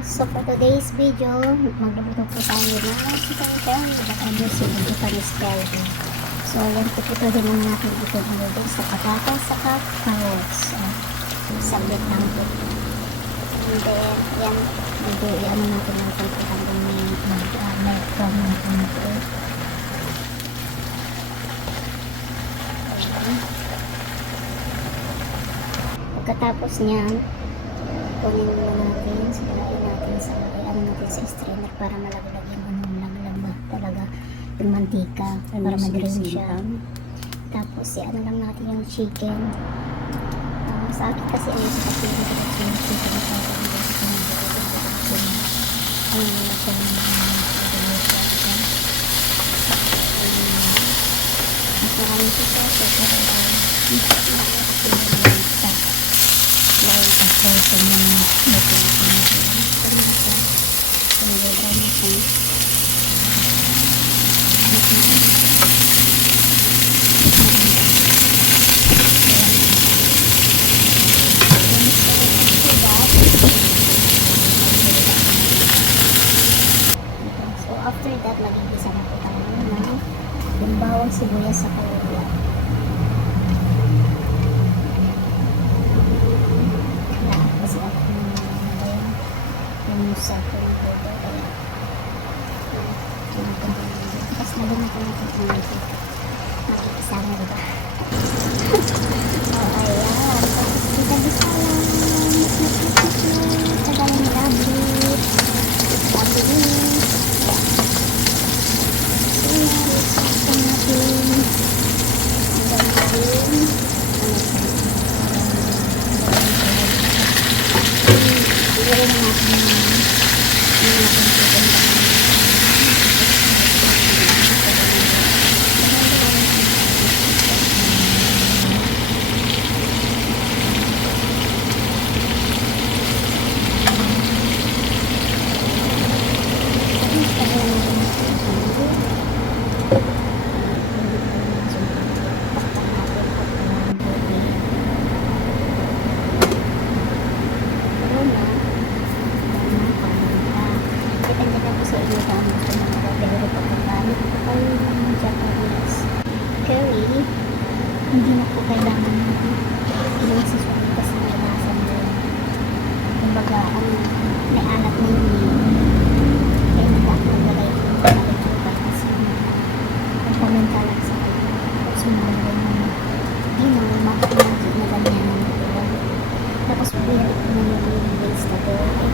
So for today's video, magluluto po tayo ng chicken curry at ayusin yung Japanese curry. So yan, pipituhin lang natin ito ng noodles sa patatas saka carrots. Sabit lang po. And then, yan, ano natin ng konti hanggang may from natin ito. Pagkatapos niyan, kunin muna natin, sirain natin sa strainer para malaglag yung laglag ba talaga yung mantika para ma-drain siya. Tapos ano lang natin yung chicken. Sa akin kasi sa chicken yung chicken sa akin mas maraming siya So after that, magigisa na po tayo ng yung bawang sibuyas sa kalula. Kasi ako yung sa kalula kaya tapos nalina ko na ito magigisa na diba? So ayan, isa-bisa lang tagaling lovely curry, hindi na po kailangan ilang sasulit kasi may lasa na yun. Kumbaga, may alat na yun kaya naglalagay ko kasi pagpamantalag sa sumunod hindi na makakimagin na ganyan tapos pinalik ko na yung vegetable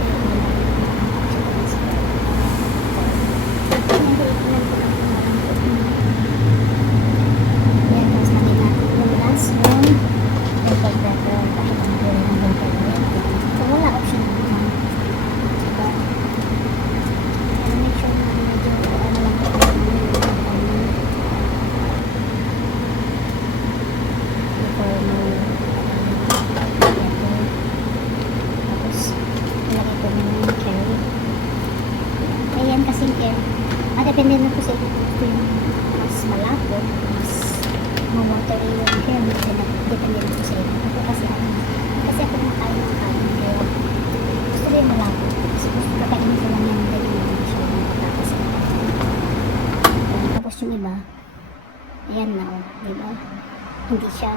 kasing depende na po sa ito yung mas malapot, mas mawatery yung hair, depende na po sa ito. Kasi ako makain ng kain, kaya gusto ko yung malapot. Kasi gusto kakainin ko lang yung ganyan siya ng patatas. Tapos yung iba, ayan na, diba? Hindi siya.